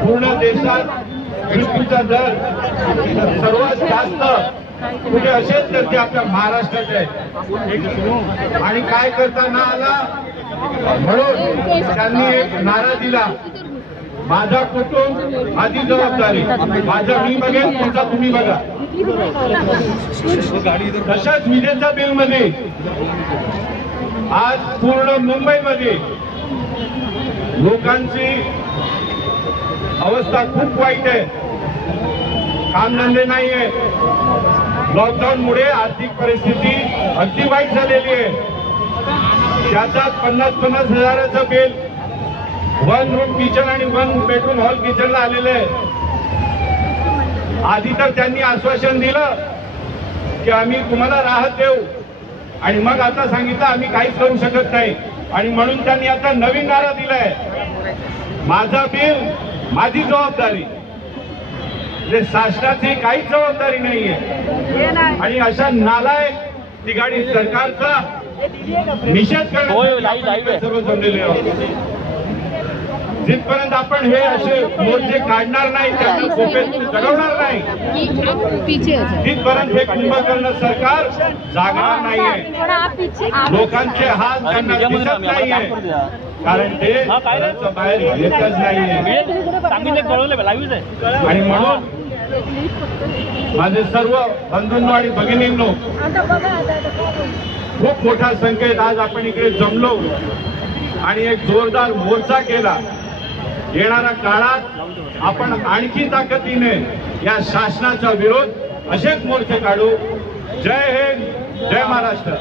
पूर्ण देशात मृत्यूचा दर सर्वात जास्त कुठे असेल तर ते आपल्या महाराष्ट्रात आहे। आणि काय करताना आला म्हणून त्यांनी एक नारा दिला, माझा कुटुंब माझी जबाबदारी, माझा मी बघेन तुमचा तुम्ही बघा। तशाच विजेच्या बिल मध्ये आज पूर्ण मुंबईमध्ये लोकांची अवस्था खूप वाईट आहे, कामधंदे नाही आहे। लॉकडाऊन मुळे आर्थिक परिस्थिती अगदी वाईट झालेली आहे। त्याच्यात 50-50 हजाराचं बिल 1 रूम किचन आणि 1 बेडरूम हॉल किचनला आलेलं आहे। आधी तर त्यांनी आश्वासन दिलं की आम्ही तुम्हाला राहत देऊ, आणि मग आता सांगितलं आम्ही काहीच करू शकत नाही। आणि म्हणून त्यांनी आता नवीन नारा दिलाय, माझा बिल माझी जबाबदारी। शासनाची काहीच जबाबदारी नाहीये। आणि अशा नालायक ठिकाणी सरकारचा निषेध करण्यासाठी सर्व जमलेले आहोत। जिथपर्यंत आपण हे असे मोर्चे काढणार नाही, त्यांना झोपेतून जगवणार नाही, तिथपर्यंत हे कुंभकर्ण सरकार जागणार नाहीये। लोकांचे हात त्यांना दिसत नाहीये, कारण ते घराच्या बाहेर येतच नाहीये। आणि म्हणून माझे सर्व बंधूंनो आणि भगिनींनो, खूप मोठ्या संख्येत आज आपण इकडे जमलो आणि एक जोरदार मोर्चा केला। येणाऱ्या काळात आपण आणखी ताकदीने या शासनाचा विरोध असेच मोर्चे काढू। जय हिंद, जय महाराष्ट्र।